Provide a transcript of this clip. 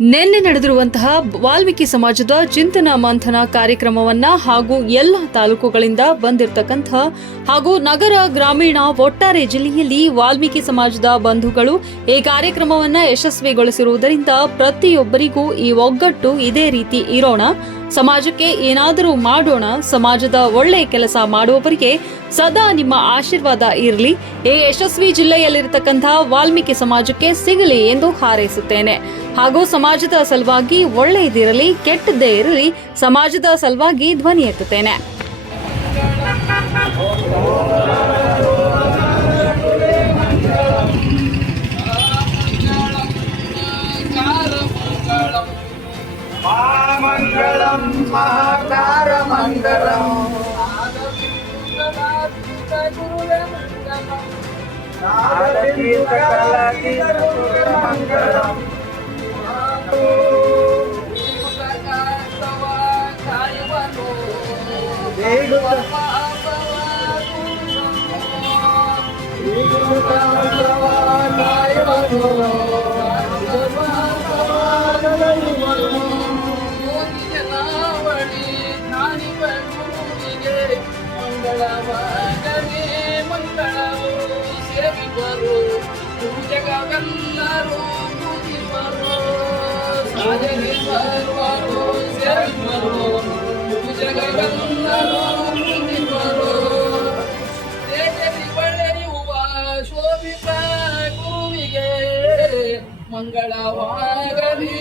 ನಿನ್ನೆ ನಡೆದಿರುವಂತಹ ವಾಲ್ಮೀಕಿ ಸಮಾಜದ ಚಿಂತನ ಮಂಥನ ಕಾರ್ಯಕ್ರಮವನ್ನ ಹಾಗೂ ಎಲ್ಲ ತಾಲೂಕುಗಳಿಂದ ಬಂದಿರತಕ್ಕಂಥ ಹಾಗೂ ನಗರ ಗ್ರಾಮೀಣ ಒಟ್ಟಾರೆ ಜಿಲ್ಲೆಯಲ್ಲಿ ವಾಲ್ಮೀಕಿ ಸಮಾಜದ ಬಂಧುಗಳು ಈ ಕಾರ್ಯಕ್ರಮವನ್ನ ಯಶಸ್ವಿಗೊಳಿಸಿರುವುದರಿಂದ ಪ್ರತಿಯೊಬ್ಬರಿಗೂ ಈ ಒಗ್ಗಟ್ಟು ಇದೇ ರೀತಿ ಇರೋಣ. ಸಮಾಜಕ್ಕೆ ಏನಾದರೂ ಮಾಡೋಣ, ಸಮಾಜದ ಒಳ್ಳೆಯ ಕೆಲಸ ಮಾಡುವವರಿಗೆ ಸದಾ ನಿಮ್ಮ ಆಶೀರ್ವಾದ ಇರಲಿ. ಈ ಯಶಸ್ವಿ ಜಿಲ್ಲೆಯಲ್ಲಿರತಕ್ಕಂತಹ ವಾಲ್ಮೀಕಿ ಸಮಾಜಕ್ಕೆ ಸಿಗಲಿ ಎಂದು ಹಾರೈಸುತ್ತೇನೆ. ಹಾಗೂ ಸಮಾಜದ ಸಲುವಾಗಿ ಒಳ್ಳೆಯದಿರಲಿ, ಕೆಟ್ಟದ್ದೇ ಇರಲಿ, ಸಮಾಜದ ಸಲುವಾಗಿ ಧ್ವನಿ ಎತ್ತುತ್ತೇನೆ. மங்களம் மகாகார மங்களம் மங்களம் Thank you. ಮಂಗಳವಾಗನೇ ಮಂಗಳವು ಸೇವಿಬರು ಪೂಜೆಗವೆಲ್ಲರೂ ಪೂಜಿಸುವರು ಸಾಧನೆ ಬರುವರು ಪೂಜಿಸುವರು ದೇಶದಲ್ಲಿ ಬೆಳೆಯುವ ಶೋಭಿತ ಮಂಗಳವಾಗಲಿ